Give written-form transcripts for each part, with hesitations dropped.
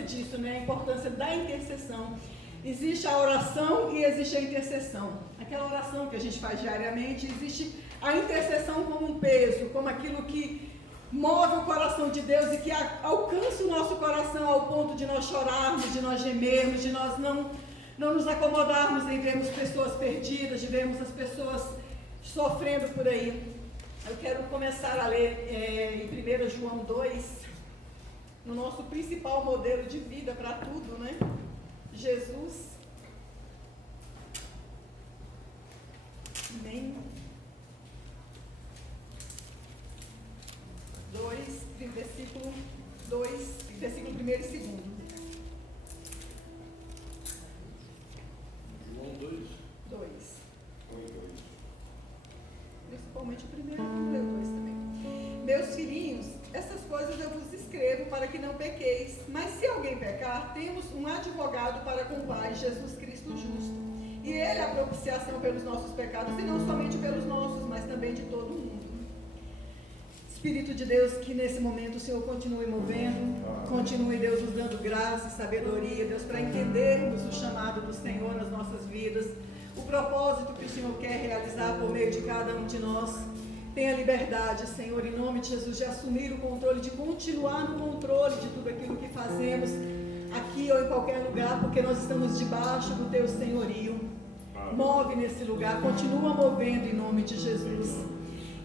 importância disso, né? A importância da intercessão. Existe a oração e existe a intercessão. Aquela oração que a gente faz diariamente, existe a intercessão como um peso, como aquilo que move o coração de Deus e que alcança o nosso coração ao ponto de nós chorarmos, de nós gemermos, de nós não nos acomodarmos em vermos pessoas perdidas, de vermos as pessoas sofrendo por aí. Eu quero começar a ler em 1 João 2, no nosso principal modelo de vida para tudo, né? Jesus. Amém. 2, versículo 2, versículo 1 e 2. João 2. 2. Principalmente o primeiro e o 2 também. Meus filhinhos, essas coisas eu vos escrevo para que não pequeis. Mas se alguém pecar, temos um advogado para com o Pai, Jesus Cristo justo. E Ele é a propiciação pelos nossos pecados, e não somente pelos nossos, mas também de todo o mundo. Espírito de Deus, que nesse momento o Senhor continue movendo, continue, Deus, nos dando graça e sabedoria, Deus, para entendermos o chamado do Senhor nas nossas vidas, o propósito que o Senhor quer realizar por meio de cada um de nós. Tenha liberdade, Senhor, em nome de Jesus, de assumir o controle, de continuar no controle de tudo aquilo que fazemos aqui ou em qualquer lugar, porque nós estamos debaixo do Teu senhorio. Move nesse lugar, continua movendo em nome de Jesus.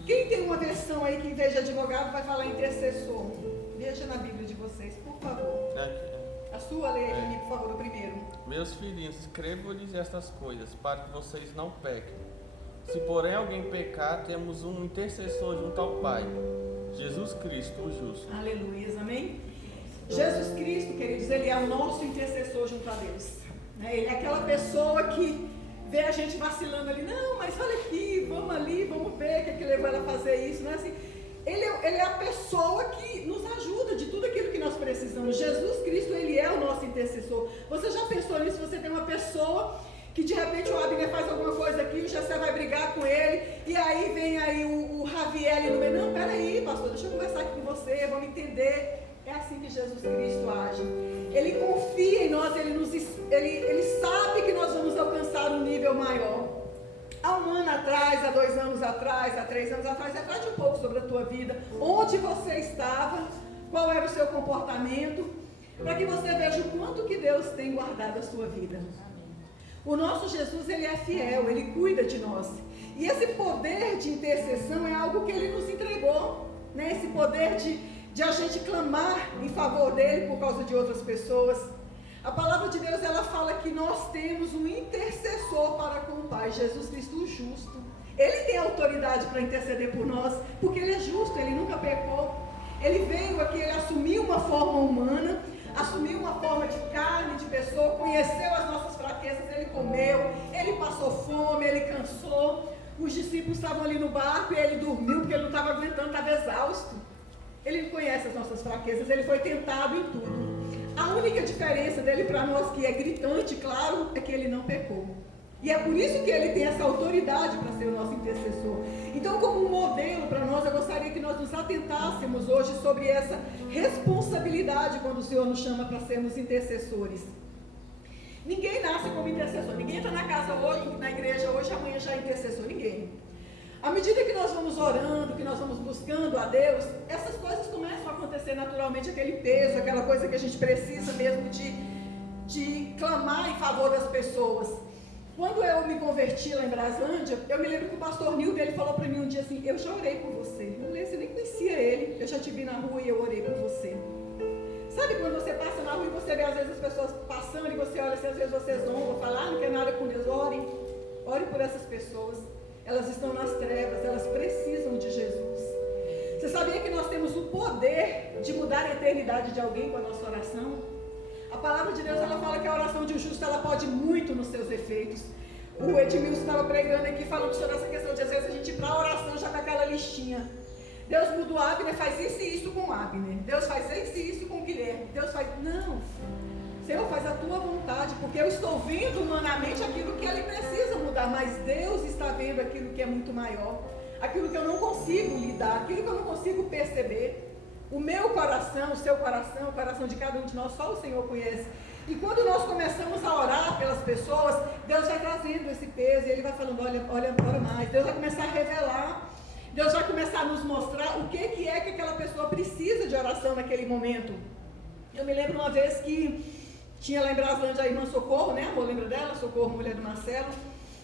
Quem tem uma versão aí que em vez de advogado vai falar intercessor? Veja na Bíblia de vocês, por favor. A sua, lê aí, por favor, o primeiro. Meus filhinhos, escrevo-lhes estas coisas, para que vocês não pequem. Se porém alguém pecar, temos um intercessor junto ao Pai, Jesus Cristo, o justo. Aleluia, amém? Jesus Cristo, queridos, Ele é o nosso intercessor junto a Deus. Ele é aquela pessoa que vê a gente vacilando ali, não, mas olha aqui, vamos ali, vamos ver o que levou ela a fazer isso, não é assim? Ele é a pessoa que nos ajuda de tudo aquilo que nós precisamos. Jesus Cristo, Ele é o nosso intercessor. Você já pensou nisso? Você tem uma pessoa que de repente o Abner faz alguma coisa aqui, o Jessé vai brigar com ele, e aí vem aí o Javier ali no meio, não, peraí, pastor, deixa eu conversar aqui com você, vamos entender. É assim que Jesus Cristo age. Ele confia em nós, ele sabe que nós vamos alcançar um nível maior. Há um ano atrás, há 2 anos atrás, há 3 anos atrás, reflete um pouco sobre a tua vida, onde você estava, qual era o seu comportamento, para que você veja o quanto que Deus tem guardado a sua vida. O nosso Jesus, Ele é fiel, Ele cuida de nós. E esse poder de intercessão é algo que Ele nos entregou, né? Esse poder de a gente clamar em favor dEle por causa de outras pessoas. A palavra de Deus, ela fala que nós temos um intercessor para com o Pai, Jesus Cristo o justo. Ele tem autoridade para interceder por nós, porque Ele é justo, Ele nunca pecou. Ele veio aqui, Ele assumiu uma forma humana, assumiu uma forma de carne, de pessoa, conheceu as nossas fraquezas, Ele comeu, Ele passou fome, Ele cansou. Os discípulos estavam ali no barco e Ele dormiu porque Ele não estava aguentando, estava exausto. Ele conhece as nossas fraquezas, Ele foi tentado em tudo. A única diferença dele para nós, que é gritante, claro, é que Ele não pecou. E é por isso que Ele tem essa autoridade para ser o nosso intercessor. Então, como um modelo para nós, eu gostaria que nós nos atentássemos hoje sobre essa responsabilidade quando o Senhor nos chama para sermos intercessores. Ninguém nasce como intercessor. Ninguém está na casa hoje, na igreja hoje, amanhã já é intercessor. Ninguém. À medida que nós vamos orando, que nós vamos buscando a Deus, essas coisas começam a acontecer naturalmente, aquele peso, aquela coisa que a gente precisa mesmo de clamar em favor das pessoas. Quando eu me converti lá em Braslândia, eu me lembro que o pastor Nildo, ele falou para mim um dia assim, eu já orei por você. Eu falei, você nem conhecia ele, eu já te vi na rua e eu orei por você. Sabe quando você passa na rua e você vê às vezes as pessoas passando e você olha assim, às vezes você zomba, fala, não quer nada com Deus, ore por essas pessoas. Elas estão nas trevas, elas precisam de Jesus. Você sabia que nós temos o poder de mudar a eternidade de alguém com a nossa oração? A palavra de Deus, ela fala que a oração de um justo, ela pode muito nos seus efeitos. O Edmilson estava pregando aqui, falando sobre essa questão de às vezes a gente ir para a oração já com aquela listinha. Deus muda o Abner, faz isso e isso com o Abner. Deus faz isso e isso com o Guilherme. Deus faz... Não. Senhor, faz a tua vontade, porque eu estou vendo humanamente aquilo que ele precisa mudar, mas Deus está vendo aquilo que é muito maior, aquilo que eu não consigo lidar, aquilo que eu não consigo perceber. O meu coração, o seu coração, o coração de cada um de nós, só o Senhor conhece. E quando nós começamos a orar pelas pessoas, Deus vai trazendo esse peso e Ele vai falando, ora mais. Deus vai começar a revelar, Deus vai começar a nos mostrar o que é que aquela pessoa precisa de oração naquele momento. Eu me lembro uma vez que tinha lá em Braslândia a irmã Socorro, né, amor, lembra dela? Socorro, mulher do Marcelo.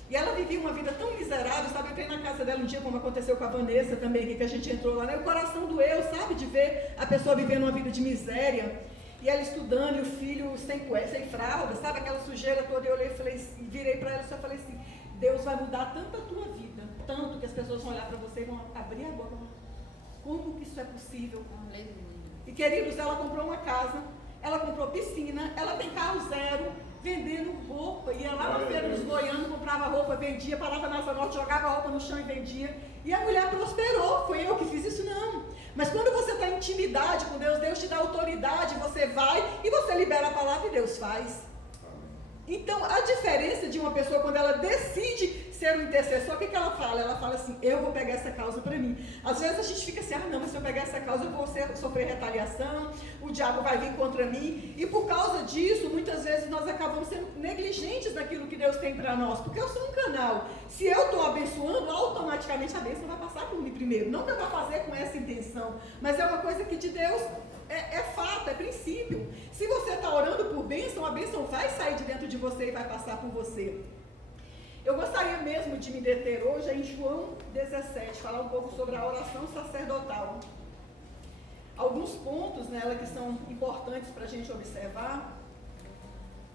E ela vivia uma vida tão miserável, sabe? Eu entrei na casa dela um dia, como aconteceu com a Vanessa também, que a gente entrou lá, né? O coração doeu, sabe? De ver a pessoa vivendo uma vida de miséria. E ela estudando, e o filho sem fralda, sabe? Aquela sujeira toda. Eu olhei e falei, virei para ela e só falei assim, Deus vai mudar tanto a tua vida, tanto que as pessoas vão olhar para você e vão abrir a boca. Como que isso é possível? E queridos, ela comprou uma casa, ela comprou piscina, ela tem carro zero, vendendo roupa, ia lá na feira dos Goianos, comprava roupa, vendia, parava na Asa Norte, jogava roupa no chão e vendia, e a mulher prosperou. Foi eu que fiz isso? Não. Mas quando você está em intimidade com Deus, Deus te dá autoridade, você vai e você libera a palavra e Deus faz. Então, a diferença de uma pessoa quando ela decide ser um intercessor, o que ela fala? Ela fala assim, eu vou pegar essa causa para mim. Às vezes a gente fica assim, não, mas se eu pegar essa causa eu vou sofrer retaliação, o diabo vai vir contra mim. E por causa disso, muitas vezes nós acabamos sendo negligentes daquilo que Deus tem para nós. Porque eu sou um canal. Se eu estou abençoando, automaticamente a bênção vai passar por mim primeiro. Não que eu vá fazer com essa intenção, mas é uma coisa que de Deus é fato, é princípio. Se você está orando por bênção, a bênção vai sair de dentro de você e vai passar por você. Eu gostaria mesmo de me deter hoje em João 17, falar um pouco sobre a oração sacerdotal. Alguns pontos nela que são importantes para a gente observar.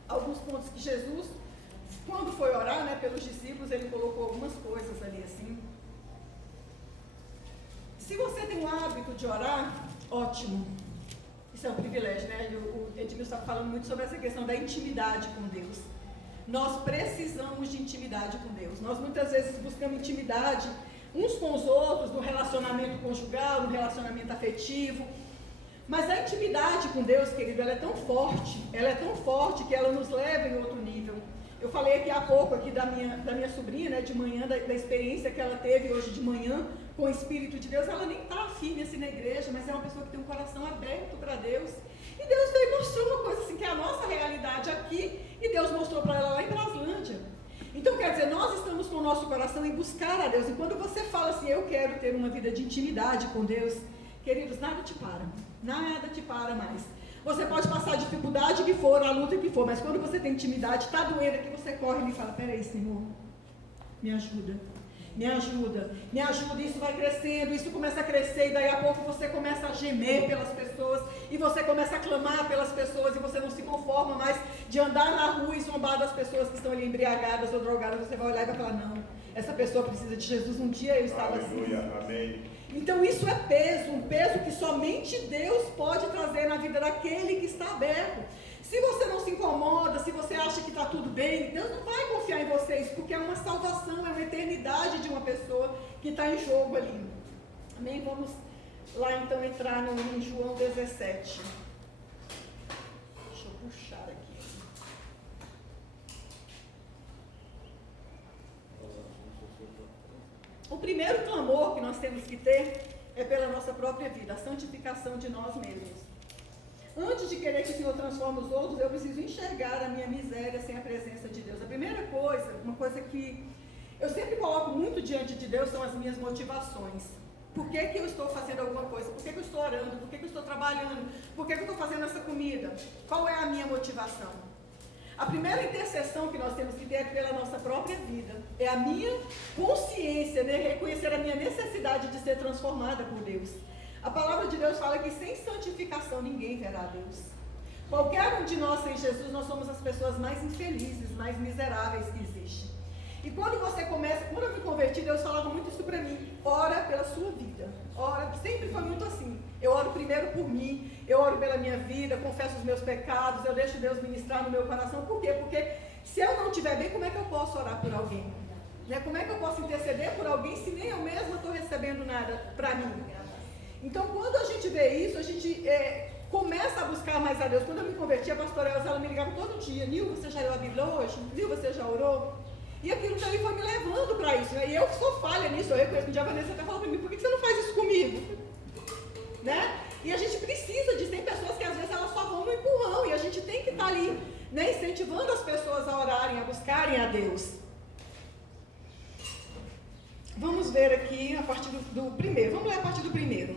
Alguns pontos que Jesus, quando foi orar, né, pelos discípulos, ele colocou algumas coisas ali assim. Se você tem o hábito de orar, ótimo. Isso é um privilégio, né? O Edmilson estava falando muito sobre essa questão da intimidade com Deus. Nós precisamos de intimidade com Deus. Nós muitas vezes buscamos intimidade uns com os outros, no relacionamento conjugal, no relacionamento afetivo. Mas a intimidade com Deus, querido, ela é tão forte que ela nos leva em outro nível. Eu falei aqui há pouco aqui da minha sobrinha, né, de manhã, da experiência que ela teve hoje de manhã com o Espírito de Deus. Ela nem está firme assim na igreja, mas é uma pessoa que tem um coração aberto para Deus. E Deus veio mostrando uma coisa assim, que é a nossa realidade aqui, e Deus mostrou para ela lá em Braslândia. Então, quer dizer, nós estamos com o nosso coração em buscar a Deus. E quando você fala assim, eu quero ter uma vida de intimidade com Deus, queridos, nada te para mais. Você pode passar a dificuldade que for, a luta que for, mas quando você tem intimidade, está doendo aqui, você corre e fala, peraí, Senhor, me ajuda, isso vai crescendo, isso começa a crescer, e daí a pouco você começa a gemer pelas pessoas, e você começa a clamar pelas pessoas, e você não se conforma mais de andar na rua e zombar das pessoas que estão ali embriagadas ou drogadas. Você vai olhar e vai falar, não, essa pessoa precisa de Jesus. Um dia eu estava Aleluia, assim. amém. Então isso é peso, um peso que somente Deus pode trazer na vida daquele que está aberto. Se você não se incomoda, se você acha que está tudo bem, Deus não vai confiar em vocês, porque é uma salvação, é uma eternidade de uma pessoa que está em jogo ali. Amém? Vamos lá então entrar em João 17. Deixa eu puxar aqui. O primeiro clamor que nós temos que ter é pela nossa própria vida, a santificação de nós mesmos. Antes de querer que o Senhor transforme os outros, eu preciso enxergar a minha miséria sem a presença de Deus. A primeira coisa, uma coisa que eu sempre coloco muito diante de Deus, são as minhas motivações. Por que eu estou fazendo alguma coisa? Por que eu estou orando? Por que eu estou trabalhando? Por que eu estou fazendo essa comida? Qual é a minha motivação? A primeira intercessão que nós temos que ter é pela nossa própria vida. É a minha consciência, né? Reconhecer a minha necessidade de ser transformada por Deus. A palavra de Deus fala que sem santificação ninguém verá a Deus. Qualquer um de nós sem Jesus, nós somos as pessoas mais infelizes, mais miseráveis que existem. E quando eu me converti, Deus falava muito isso para mim, ora pela sua vida. Ora, sempre foi muito assim. Eu oro primeiro por mim, eu oro pela minha vida, confesso os meus pecados, eu deixo Deus ministrar no meu coração. Por quê? Porque se eu não estiver bem, como é que eu posso orar por alguém? Né? Como é que eu posso interceder por alguém se nem eu mesma estou recebendo nada para mim? Então, quando a gente vê isso, a gente começa a buscar mais a Deus. Quando eu me converti, a pastora Elza, ela me ligava todo dia. Nil, você já leu a Bíblia hoje? Nil, você já orou? E aquilo também foi me levando para isso. Né? E eu sou falha nisso, eu reconheço. Um dia a Vanessa até falou para mim, por que você não faz isso comigo? Né? E a gente precisa disso. Tem pessoas que às vezes elas só vão no empurrão, e a gente tem que estar ali, né, incentivando as pessoas a orarem, a buscarem a Deus. Vamos ver aqui a partir do primeiro. Vamos ler a partir do primeiro.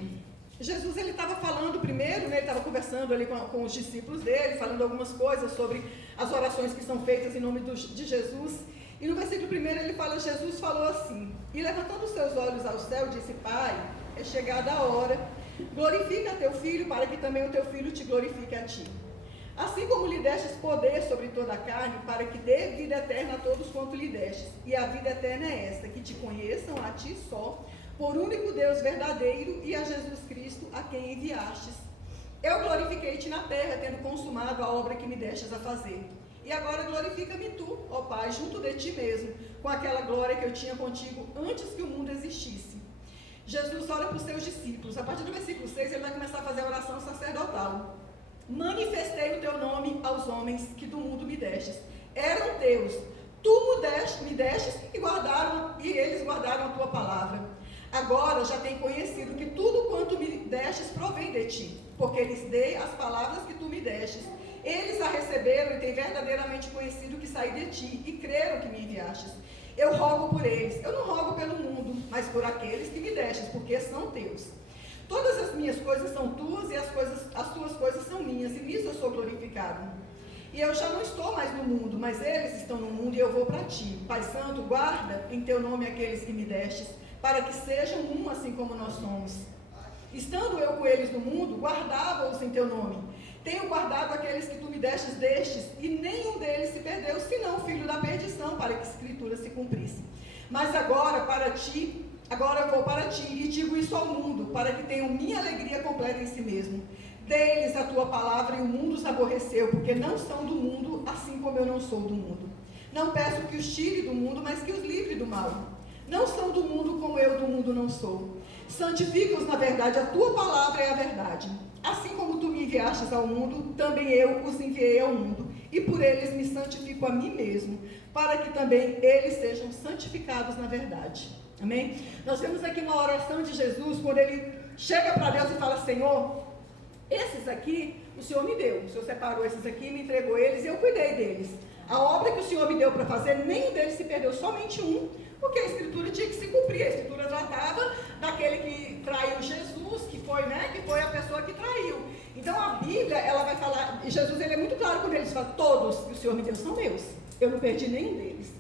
Jesus, ele estava falando primeiro, né, ele estava conversando ali com os discípulos dele, falando algumas coisas sobre as orações que são feitas em nome de Jesus. E no versículo 1 ele fala, Jesus falou assim: e levantando os seus olhos ao céu, disse: Pai, é chegada a hora, glorifica teu filho, para que também o teu filho te glorifique a ti. Assim como lhe destes poder sobre toda a carne, para que dê vida eterna a todos quanto lhe destes. E a vida eterna é esta, que te conheçam a ti só, por único Deus verdadeiro, e a Jesus Cristo, a quem enviastes. Eu glorifiquei-te na terra, tendo consumado a obra que me destes a fazer. E agora glorifica-me tu, ó Pai, junto de ti mesmo, com aquela glória que eu tinha contigo antes que o mundo existisse. Jesus ora para os seus discípulos. A partir do versículo 6, ele vai começar a fazer a oração sacerdotal. Manifestei o teu nome aos homens que do mundo me destes. Eram teus. Tu me destes e eles guardaram a tua palavra. Agora já tenho conhecido que tudo quanto me destes provém de ti, porque lhes dei as palavras que tu me destes. Eles a receberam e têm verdadeiramente conhecido que saí de ti e creram que me enviastes. Eu rogo por eles. Eu não rogo pelo mundo, mas por aqueles que me destes, porque são teus. Todas as minhas coisas são tuas e as tuas coisas são minhas, e nisso eu sou glorificado. E eu já não estou mais no mundo, mas eles estão no mundo e eu vou para ti. Pai Santo, guarda em teu nome aqueles que me destes, para que sejam um assim como nós somos. Estando eu com eles no mundo, guardava-os em teu nome. Tenho guardado aqueles que tu me destes destes, e nenhum deles se perdeu, senão o filho da perdição, para que a escritura se cumprisse. Mas agora eu vou para ti, e digo isso ao mundo, para que tenham minha alegria completa em si mesmo. Dê-lhes a tua palavra, e o mundo os aborreceu, porque não são do mundo, assim como eu não sou do mundo. Não peço que os tire do mundo, mas que os livre do mal. Não são do mundo, como eu do mundo não sou. Santifica-os na verdade, a tua palavra é a verdade. Assim como tu me enviastes ao mundo, também eu os enviei ao mundo, e por eles me santifico a mim mesmo, para que também eles sejam santificados na verdade. Amém? Nós temos aqui uma oração de Jesus, quando ele chega para Deus e fala: Senhor, esses aqui o Senhor me deu, o Senhor separou esses aqui, me entregou eles e eu cuidei deles. A obra que o Senhor me deu para fazer, nenhum deles se perdeu, somente um, porque a Escritura tinha que se cumprir. A Escritura tratava daquele que traiu Jesus, que foi a pessoa que traiu. Então a Bíblia, ela vai falar, e Jesus ele é muito claro quando ele fala: todos que o Senhor me deu são meus, eu não perdi nenhum deles.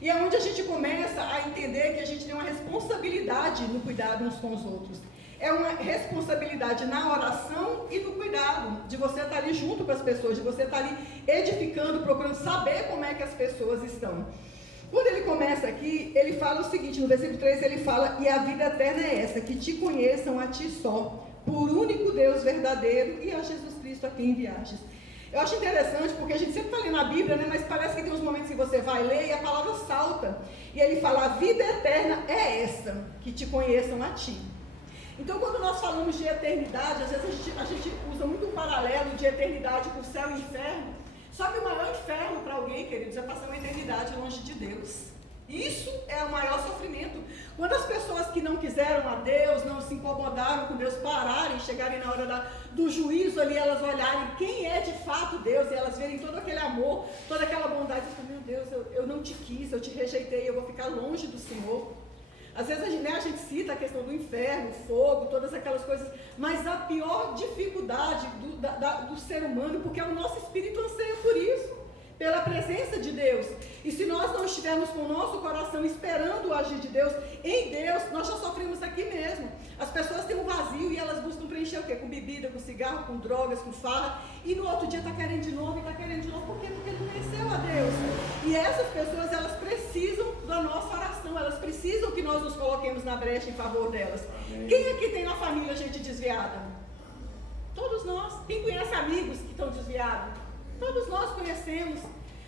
E é onde a gente começa a entender que a gente tem uma responsabilidade no cuidado uns com os outros. É uma responsabilidade na oração e no cuidado, de você estar ali junto com as pessoas, de você estar ali edificando, procurando saber como é que as pessoas estão. Quando ele começa aqui, ele fala o seguinte, no versículo 3 ele fala: e a vida eterna é essa, que te conheçam a ti só, por único Deus verdadeiro, e a Jesus Cristo a quem enviastes. Eu acho interessante, porque a gente sempre está lendo a Bíblia, né, mas parece que tem uns momentos que você vai ler e a palavra salta. E ele fala: a vida eterna é essa, que te conheçam a ti. Então, quando nós falamos de eternidade, às vezes a gente usa muito um paralelo de eternidade com o céu e inferno. Só que o maior inferno para alguém, queridos, é passar uma eternidade longe de Deus. Isso é o maior sofrimento. Quando as pessoas que não quiseram a Deus, não se incomodaram com Deus, pararem, chegarem na hora do juízo ali, elas olharem quem é de fato Deus, e elas verem todo aquele amor, toda aquela bondade, e falam: meu Deus, eu não te quis, eu te rejeitei, eu vou ficar longe do Senhor. Às vezes a gente cita a questão do inferno, fogo, todas aquelas coisas, mas a pior dificuldade do ser humano, porque o nosso espírito anseia por isso, pela presença de Deus. E se nós não estivermos com o nosso coração esperando o agir de Deus, em Deus, nós já sofremos aqui mesmo. As pessoas têm um vazio e elas buscam preencher o quê? Com bebida, com cigarro, com drogas, com farra, e no outro dia está querendo de novo, e está querendo de novo. Por quê? Porque não conheceu a Deus. E essas pessoas, elas precisam da nossa oração, elas precisam que nós nos coloquemos na brecha em favor delas. Amém. Quem aqui tem na família gente desviada? Todos nós. Quem conhece amigos que estão desviados? Todos nós conhecemos.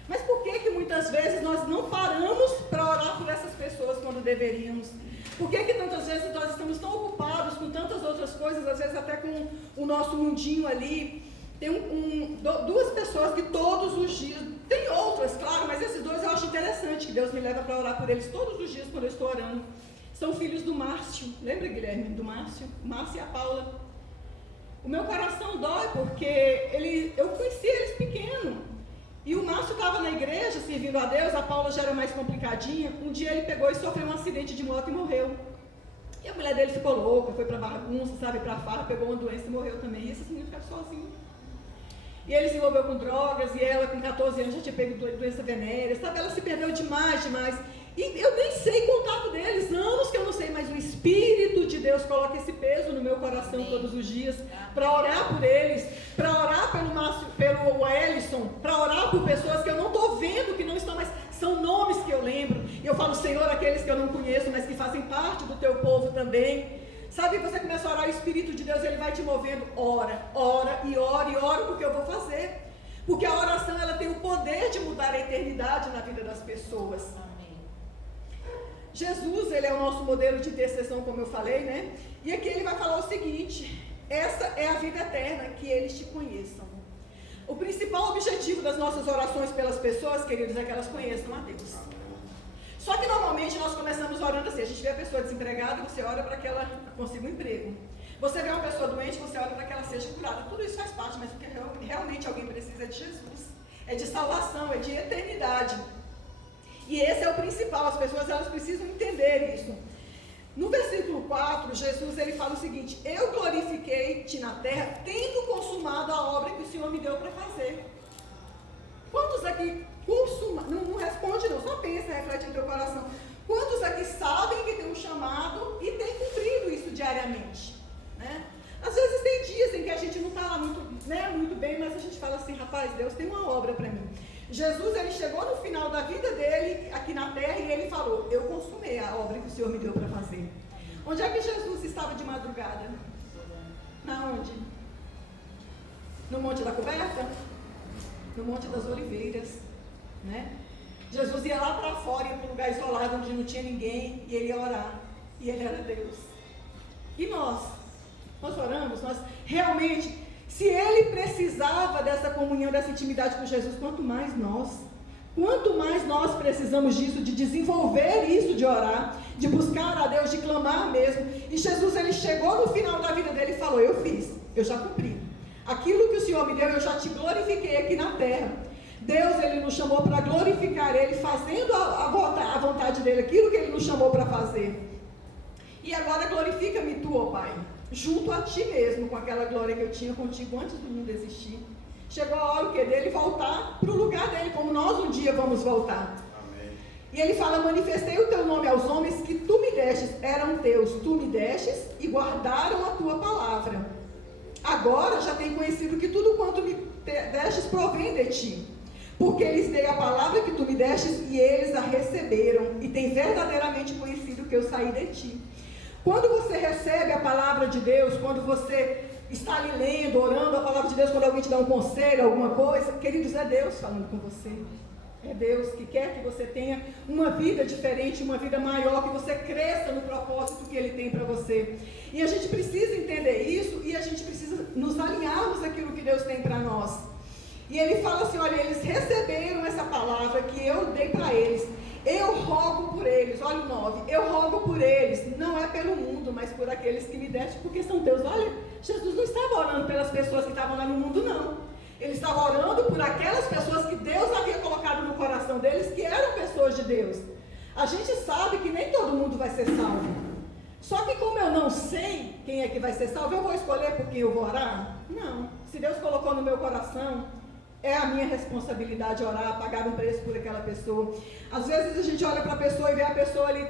Mas por que muitas vezes nós não paramos para orar por essas pessoas quando deveríamos? Por que tantas vezes nós estamos tão ocupados com tantas outras coisas, às vezes até com o nosso mundinho ali? Tem duas pessoas que todos os dias, tem outras, claro, mas esses dois eu acho interessante, que Deus me leva para orar por eles todos os dias quando eu estou orando. São filhos do Márcio. Lembra, Guilherme, do Márcio? Márcio e a Paula. O meu coração dói porque eu conheci eles pequeno. E o Márcio estava na igreja servindo a Deus, a Paula já era mais complicadinha. Um dia ele pegou e sofreu um acidente de moto e morreu. E a mulher dele ficou louca, foi pra bagunça, sabe, pra farra, pegou uma doença e morreu também. E esse menino ficava sozinho. E ele se envolveu com drogas, e ela com 14 anos já tinha pego doença venérea, sabe, ela se perdeu demais. E eu nem sei contato deles, anos que eu não sei, mas o Espírito de Deus coloca esse peso no meu coração todos os dias, para orar por eles, para orar pelo Wellison, para orar por pessoas que eu não estou vendo, que não estão mais, são nomes que eu lembro, e eu falo, Senhor, aqueles que eu não conheço, mas que fazem parte do teu povo também. Sabe, você começa a orar, o Espírito de Deus, ele vai te movendo, ora, porque eu vou fazer. Porque a oração, ela tem o poder de mudar a eternidade na vida das pessoas. Amém. Jesus, ele é o nosso modelo de intercessão, como eu falei, né? E aqui ele vai falar o seguinte, essa é a vida eterna, que eles te conheçam. O principal objetivo das nossas orações pelas pessoas, queridos, é que elas conheçam a Deus. Só que normalmente nós começamos orando assim, a gente vê a pessoa desempregada, você ora para que ela consiga um emprego. Você vê uma pessoa doente, você ora para que ela seja curada. Tudo isso faz parte, mas o que realmente alguém precisa é de Jesus. É de salvação, é de eternidade. E esse é o principal, as pessoas elas precisam entender isso. No versículo 4, Jesus ele fala o seguinte, eu glorifiquei-te na terra, tendo consumado a obra que o Senhor me deu para fazer. Quantos aqui não responde não, só pensa, reflete no teu coração. Quantos aqui sabem que tem um chamado e tem cumprido isso diariamente? Né? Às vezes tem dias em que a gente não está lá muito bem, mas a gente fala assim, rapaz, Deus tem uma obra para mim. Jesus, ele chegou no final da vida dele, aqui na terra, e ele falou, eu consumei a obra que o Senhor me deu para fazer. Onde é que Jesus estava de madrugada? Na onde? No Monte da Coberta? No Monte das Oliveiras, né? Jesus ia lá para fora, ia para um lugar isolado, onde não tinha ninguém, e ele ia orar, e ele era Deus. E nós oramos, nós realmente, se ele precisava dessa comunhão, dessa intimidade com Jesus, quanto mais nós precisamos disso, de desenvolver isso, de orar, de buscar a Deus, de clamar mesmo. E Jesus, ele chegou no final da vida dele e falou, eu fiz, eu já cumpri. Aquilo que o Senhor me deu, eu já te glorifiquei aqui na terra. Deus, ele nos chamou para glorificar ele, fazendo a vontade dele, aquilo que ele nos chamou para fazer. E agora glorifica-me tu, ó Pai, junto a ti mesmo, com aquela glória que eu tinha contigo antes do mundo existir. Chegou a hora dele voltar para o lugar dele, como nós um dia vamos voltar. Amém. E ele fala, manifestei o teu nome aos homens que tu me destes, eram teus, tu me destes e guardaram a tua palavra. Agora já tenho conhecido que tudo quanto me destes provém de ti, porque lhes dei a palavra que tu me destes e eles a receberam, e têm verdadeiramente conhecido que eu saí de ti. Quando você recebe a palavra de Deus, quando você está ali lendo, orando a palavra de Deus, quando alguém te dá um conselho, alguma coisa, queridos, é Deus falando com você. É Deus que quer que você tenha uma vida diferente, uma vida maior, que você cresça no propósito que Ele tem para você. E a gente precisa entender isso e a gente precisa nos alinharmos àquilo que Deus tem para nós. E Ele fala assim, olha, eles receberam essa palavra que eu dei para eles. Eu rogo por eles, olha o 9, eu rogo por eles, não é pelo mundo, mas por aqueles que me deste, porque são teus. Olha, Jesus não estava orando pelas pessoas que estavam lá no mundo, não. Ele estava orando por aquelas pessoas que Deus havia colocado no coração deles, que eram pessoas de Deus. A gente sabe que nem todo mundo vai ser salvo. Só que como eu não sei quem é que vai ser salvo, eu vou escolher por quem eu vou orar? Não. Se Deus colocou no meu coração, é a minha responsabilidade orar, pagar um preço por aquela pessoa. Às vezes a gente olha para a pessoa e vê a pessoa ali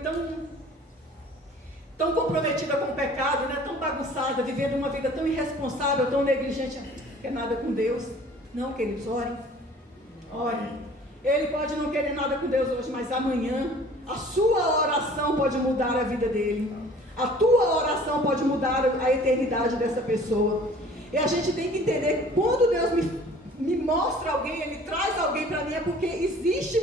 tão comprometida com o pecado, né? Tão bagunçada, vivendo uma vida tão irresponsável, tão negligente. Não quer nada com Deus. Não, queridos, orem. Orem. Ele pode não querer nada com Deus hoje, mas amanhã a sua oração pode mudar a vida dele. A tua oração pode mudar a eternidade dessa pessoa. E a gente tem que entender que quando Deus me mostra alguém, Ele traz alguém para mim, é porque existe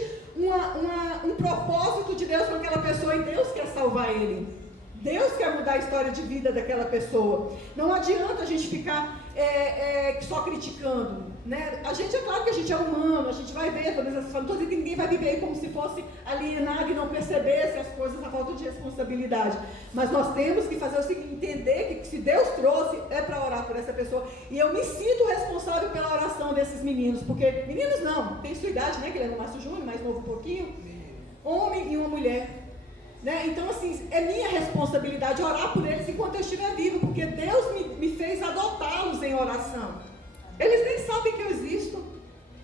um propósito de Deus com aquela pessoa e Deus quer salvar ele. Deus quer mudar a história de vida daquela pessoa. Não adianta a gente ficar só criticando. né? A gente, é claro que a gente é humano, a gente vai ver todas essas coisas, não estou dizendo que ninguém vai viver como se fosse alienado e não percebesse as coisas, a falta de responsabilidade. Mas nós temos que fazer o seguinte, entender que se Deus trouxe, é para orar por essa pessoa. E eu me sinto responsável pela oração desses meninos, porque, meninos não, tem sua idade, né, Guilherme Márcio Júnior, mais novo um pouquinho, homem e uma mulher. Né? Então, assim, é minha responsabilidade orar por eles enquanto eu estiver vivo, porque Deus me fez adotá-los em oração. Eles nem sabem que eu existo,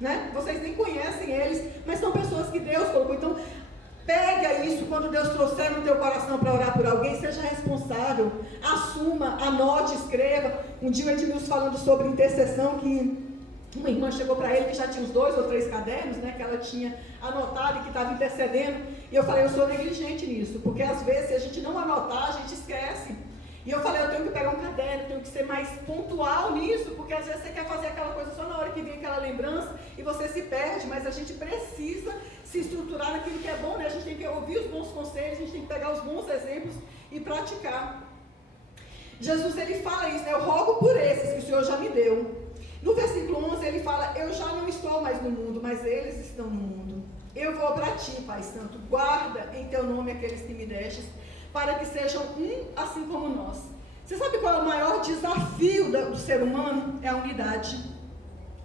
né? Vocês nem conhecem eles, mas são pessoas que Deus colocou. Então, pega isso quando Deus trouxer no teu coração para orar por alguém, seja responsável, assuma, anote, escreva. Um dia o Edmilson falando sobre intercessão, que uma irmã chegou para ele que já tinha uns 2 ou 3 cadernos, né, que ela tinha anotado e que estava intercedendo, e eu falei, eu sou negligente nisso, porque às vezes se a gente não anotar, a gente esquece. E eu falei, eu tenho que pegar um caderno, eu tenho que ser mais pontual nisso, porque às vezes você quer fazer aquela coisa só na hora que vem aquela lembrança e você se perde, mas a gente precisa se estruturar naquilo que é bom, né? A gente tem que ouvir os bons conselhos, a gente tem que pegar os bons exemplos e praticar. Jesus, ele fala isso, né? Eu rogo por esses que o Senhor já me deu. No versículo 11 ele fala, eu já não estou mais no mundo, mas eles estão no mundo. Eu vou para ti, Pai Santo, guarda em teu nome aqueles que me destes, para que sejam um assim como nós. Você sabe qual é o maior desafio do ser humano? É a unidade.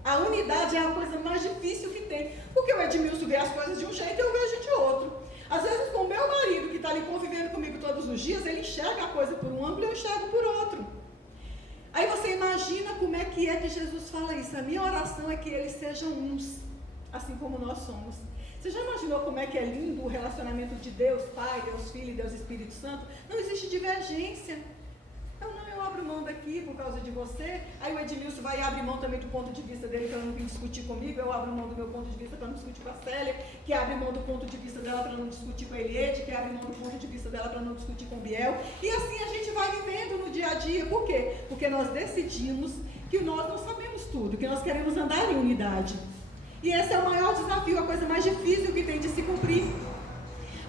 A unidade é a coisa mais difícil que tem, porque o Edmilson vê as coisas de um jeito e eu vejo de outro. Às vezes com o meu marido, que está ali convivendo comigo todos os dias, ele enxerga a coisa por um ângulo e eu enxergo por outro. Aí você imagina como é que Jesus fala isso. A minha oração é que eles sejam uns, assim como nós somos. Você já imaginou como é que é lindo o relacionamento de Deus Pai, Deus Filho e Deus Espírito Santo? Não existe divergência. Eu abro mão daqui por causa de você. Aí o Edmilson vai e abre mão também do ponto de vista dele para não vir discutir comigo. Eu abro mão do meu ponto de vista para não discutir com a Célia, que abre mão do ponto de vista dela para não discutir com a Eliette, que abre mão do ponto de vista dela para não discutir com o Biel. E assim a gente vai vivendo no dia a dia. Por quê? Porque nós decidimos que nós não sabemos tudo, que nós queremos andar em unidade. E esse é o maior desafio, a coisa mais difícil que tem de se cumprir.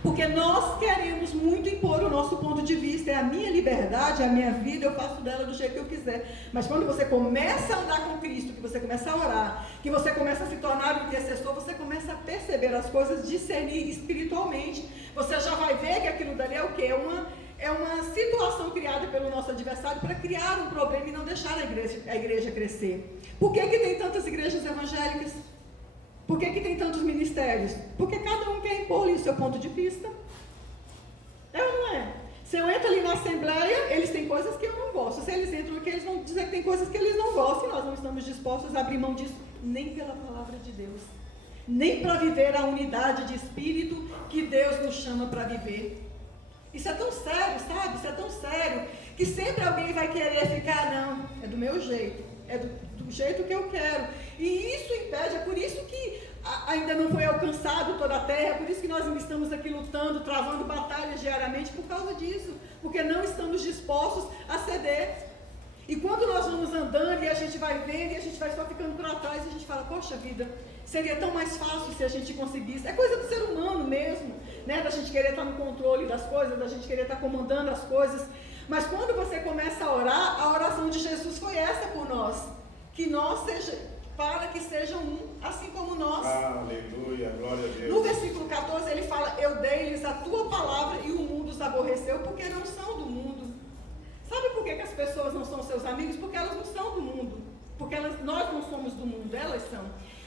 Porque nós queremos muito impor o nosso ponto de vista. É a minha liberdade, é a minha vida, eu faço dela do jeito que eu quiser. Mas quando você começa a andar com Cristo, que você começa a orar, que você começa a se tornar um intercessor, você começa a perceber as coisas, discernir espiritualmente. Você já vai ver que aquilo dali é o quê? É uma situação criada pelo nosso adversário para criar um problema e não deixar a igreja crescer. Por que tem tantas igrejas evangélicas? Por que tem tantos ministérios? Porque cada um quer impor ali o seu ponto de vista. É ou não é? Se eu entro ali na assembleia, eles têm coisas que eu não gosto. Se eles entram aqui, eles vão dizer que tem coisas que eles não gostam. E nós não estamos dispostos a abrir mão disso, nem pela palavra de Deus. Nem para viver a unidade de espírito que Deus nos chama para viver. Isso é tão sério, sabe? Isso é tão sério, que sempre alguém vai querer ficar, não, é do meu jeito. É do jeito que eu quero. E isso impede, é por isso que ainda não foi alcançado toda a terra, é por isso que nós estamos aqui lutando, travando batalhas diariamente, por causa disso. Porque não estamos dispostos a ceder. E quando nós vamos andando e a gente vai vendo e a gente vai só ficando para trás, a gente fala, poxa vida, seria tão mais fácil se a gente conseguisse. É coisa do ser humano mesmo, né? Da gente querer estar no controle das coisas, da gente querer estar comandando as coisas. Mas quando você começa a orar, a oração de Jesus foi essa por nós. Que nós para que sejam um, assim como nós. Aleluia, glória a Deus. No versículo 14 ele fala, eu dei-lhes a tua palavra e o mundo os aborreceu, porque não são do mundo. Sabe por que as pessoas não são seus amigos? Porque elas não são do mundo. Porque nós não somos do mundo, elas são.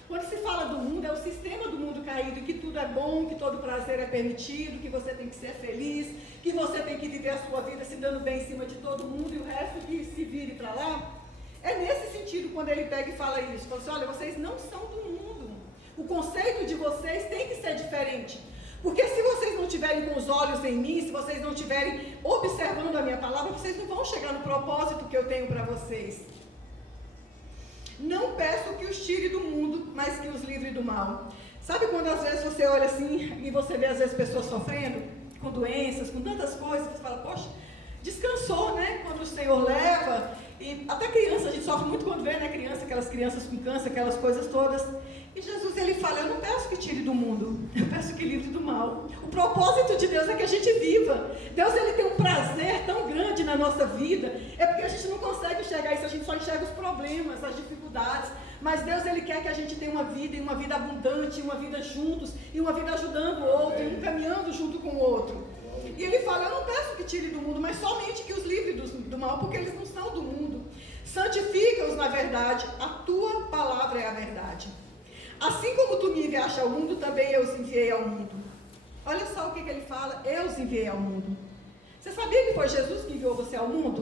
Quando se fala do mundo, é o sistema do mundo caído, que tudo é bom, que todo prazer é permitido, que você tem que ser feliz, que você tem que viver a sua vida se dando bem em cima de todo mundo e o resto que se vire para lá. É nesse sentido quando ele pega e fala isso. Fala assim, olha, vocês não são do mundo. O conceito de vocês tem que ser diferente. Porque se vocês não estiverem com os olhos em mim, se vocês não estiverem observando a minha palavra, vocês não vão chegar no propósito que eu tenho para vocês. Não peço que os tire do mundo, mas que os livre do mal. Sabe quando às vezes você olha assim e você vê às vezes pessoas sofrendo com doenças, com tantas coisas, você fala, poxa, descansou, né? Quando o Senhor leva, e até criança, a gente sofre muito quando vê, né? Criança, aquelas crianças com câncer, aquelas coisas todas. E Jesus, ele fala, eu não peço que tire do mundo, eu peço que livre do mal. O propósito de Deus é que a gente viva. Deus, ele tem um prazer tão grande na nossa vida, é porque a gente não consegue enxergar isso, a gente só enxerga os problemas, as dificuldades. Mas Deus, Ele quer que a gente tenha uma vida, e uma vida abundante, uma vida juntos, e uma vida ajudando o outro, e um caminhando junto com o outro. E Ele fala, eu não peço que tire do mundo, mas somente que os livre do mal, porque eles não são do mundo. Santifica-os na verdade, a tua palavra é a verdade. Assim como tu me enviaste ao mundo, também eu os enviei ao mundo. Olha só o que ele fala, eu os enviei ao mundo. Você sabia que foi Jesus que enviou você ao mundo?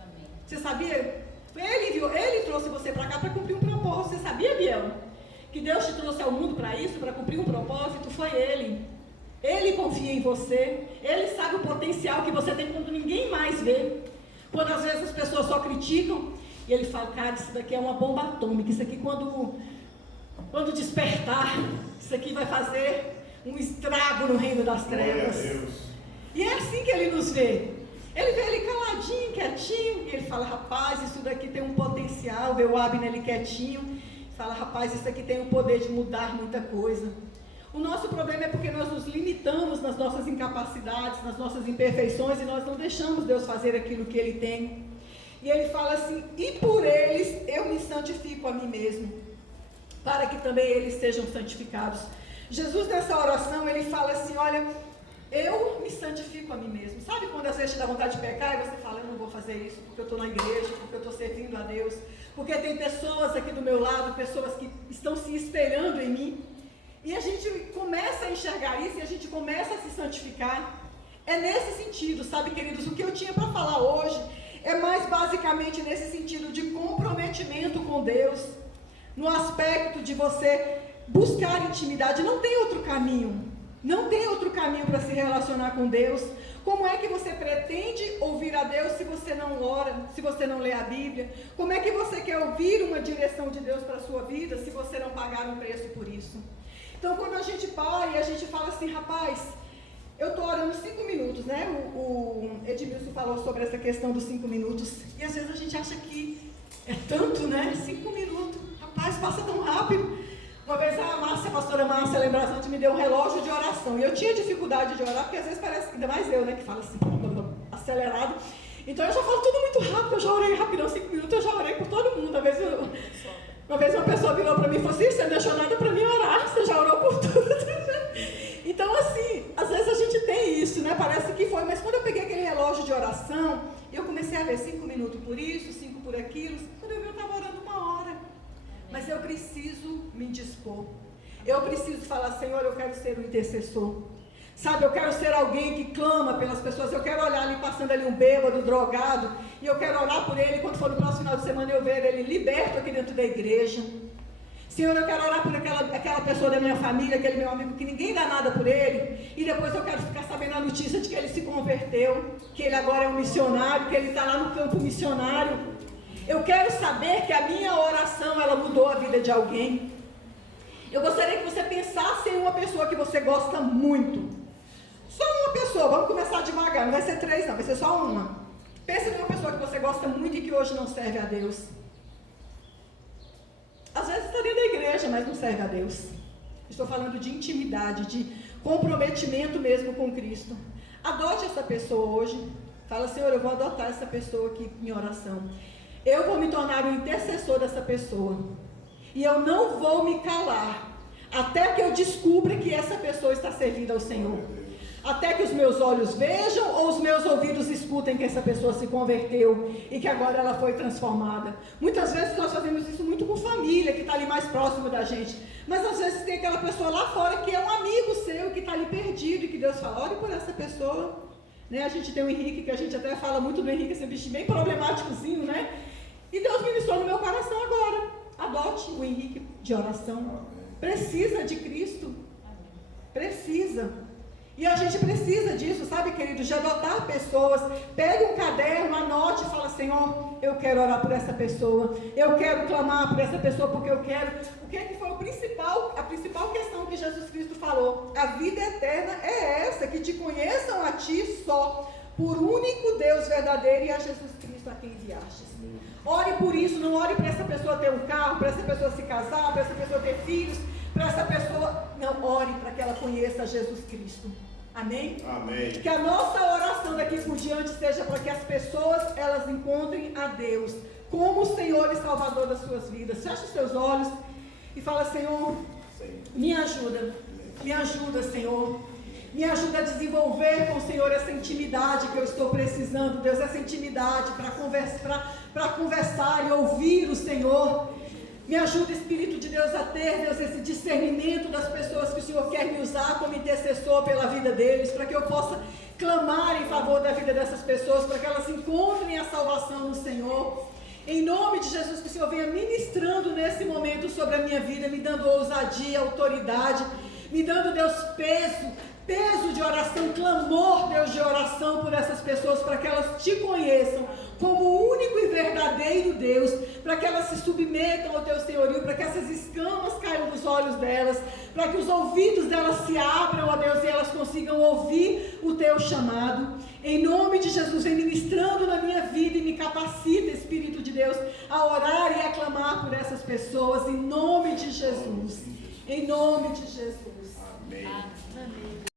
Amém. Você sabia? Ele enviou, Ele trouxe você para cá para cumprir um propósito. Você sabia, Biel? Que Deus te trouxe ao mundo para isso, para cumprir um propósito? Foi Ele. Ele confia em você. Ele sabe o potencial que você tem quando ninguém mais vê. Quando às vezes as pessoas só criticam, e Ele fala, cara, isso daqui é uma bomba atômica. Isso aqui quando despertar, isso aqui vai fazer um estrago no reino das trevas. E é assim que Ele nos vê. Ele vê ele caladinho, quietinho, e Ele fala, rapaz, isso daqui tem um potencial. Vê o Abner ali quietinho, fala, rapaz, isso aqui tem o poder de mudar muita coisa. O nosso problema é porque nós nos limitamos nas nossas incapacidades, nas nossas imperfeições, e nós não deixamos Deus fazer aquilo que Ele tem. E Ele fala assim, e por eles eu me santifico a mim mesmo, para que também eles sejam santificados. Jesus, nessa oração, Ele fala assim, olha, eu me santifico a mim mesmo. Sabe quando às vezes te dá vontade de pecar e você fala, eu não vou fazer isso porque eu estou na igreja, porque eu estou servindo a Deus, porque tem pessoas aqui do meu lado, pessoas que estão se espelhando em mim. E a gente começa a enxergar isso e a gente começa a se santificar. É nesse sentido, sabe, queridos? O que eu tinha para falar hoje é mais basicamente nesse sentido de comprometimento com Deus, no aspecto de você buscar intimidade. Não tem outro caminho. Não tem outro caminho para se relacionar com Deus. Como é que você pretende ouvir a Deus se você não ora, se você não lê a Bíblia? Como é que você quer ouvir uma direção de Deus para a sua vida se você não pagar um preço por isso? Então, quando a gente para e a gente fala assim, rapaz, eu estou orando 5 minutos, né? O Edmilson falou sobre essa questão dos 5 minutos. E às vezes a gente acha que é tanto, né? 5 minutos. Rapaz, passa tão rápido. Uma vez a pastora Márcia Lembrasante me deu um relógio de oração. E eu tinha dificuldade de orar, porque às vezes parece, ainda mais eu, né? Que fala assim, acelerado. Então eu já falo tudo muito rápido, eu já orei rapidão, 5 minutos, eu já orei por todo mundo. Uma vez uma pessoa virou para mim e falou assim, você não deixou nada para mim orar, você já orou por tudo. Então assim, às vezes a gente tem isso, né? Parece que foi, mas quando eu peguei aquele relógio de oração, eu comecei a ver 5 minutos por isso, 5 por aquilo, quando eu vi eu estava orando 1 hora. Mas eu preciso me dispor. Eu preciso falar, Senhor, eu quero ser um intercessor. Sabe, eu quero ser alguém que clama pelas pessoas. Eu quero olhar ali, passando ali um bêbado, drogado, e eu quero orar por ele. Quando for no próximo final de semana eu ver ele liberto aqui dentro da igreja. Senhor, eu quero orar por aquela pessoa da minha família, aquele meu amigo que ninguém dá nada por ele. E depois eu quero ficar sabendo a notícia de que ele se converteu, que ele agora é um missionário, que ele está lá no campo missionário. Eu quero saber que a minha oração, ela mudou a vida de alguém. Eu gostaria que você pensasse em uma pessoa que você gosta muito. Só uma pessoa, vamos começar devagar, não vai ser 3 não, vai ser só uma. Pensa em uma pessoa que você gosta muito e que hoje não serve a Deus. Às vezes está dentro da igreja, mas não serve a Deus. Estou falando de intimidade, de comprometimento mesmo com Cristo. Adote essa pessoa hoje. Fala, Senhor, eu vou adotar essa pessoa aqui em oração. Eu vou me tornar um intercessor dessa pessoa. E eu não vou me calar até que eu descubra que essa pessoa está servindo ao Senhor. Até que os meus olhos vejam ou os meus ouvidos escutem que essa pessoa se converteu e que agora ela foi transformada. Muitas vezes nós fazemos isso muito com família, que está ali mais próximo da gente. Mas às vezes tem aquela pessoa lá fora que é um amigo seu, que está ali perdido e que Deus fala, ore por essa pessoa. Né? A gente tem o Henrique, que a gente até fala muito do Henrique, esse bicho bem problemáticozinho, né? E Deus ministrou no meu coração agora. Adote o Henrique de oração. Precisa de Cristo. Precisa. E a gente precisa disso, sabe, querido? De adotar pessoas. Pegue um caderno, anote e fala, Senhor, eu quero orar por essa pessoa. Eu quero clamar por essa pessoa porque eu quero. O que é que foi a principal questão que Jesus Cristo falou? A vida eterna é essa, que te conheçam a ti só, por único Deus verdadeiro e a Jesus Cristo a quem enviastes. Ore por isso, não ore para essa pessoa ter um carro, para essa pessoa se casar, para essa pessoa ter filhos, para essa pessoa... Não, ore para que ela conheça Jesus Cristo. Amém? Amém. Que a nossa oração daqui por diante seja para que as pessoas, elas encontrem a Deus como o Senhor e Salvador das suas vidas. Feche os seus olhos e fala: Senhor, me ajuda, Senhor. Me ajuda a desenvolver com o Senhor essa intimidade que eu estou precisando, Deus, essa intimidade para conversar e ouvir o Senhor. Me ajuda, Espírito de Deus, a ter, Deus, esse discernimento das pessoas que o Senhor quer me usar como intercessor pela vida deles, para que eu possa clamar em favor da vida dessas pessoas, para que elas encontrem a salvação no Senhor. Em nome de Jesus, que o Senhor venha ministrando nesse momento sobre a minha vida, me dando ousadia, autoridade, me dando, Deus, peso de oração, clamor, Deus, de oração por essas pessoas, para que elas te conheçam como o único e verdadeiro Deus, para que elas se submetam ao teu senhorio, para que essas escamas caiam dos olhos delas, para que os ouvidos delas se abram, ó Deus, e elas consigam ouvir o teu chamado. Em nome de Jesus, vem ministrando na minha vida e me capacita, Espírito de Deus, a orar e a clamar por essas pessoas, em nome de Jesus. Em nome de Jesus. Amém. Amém.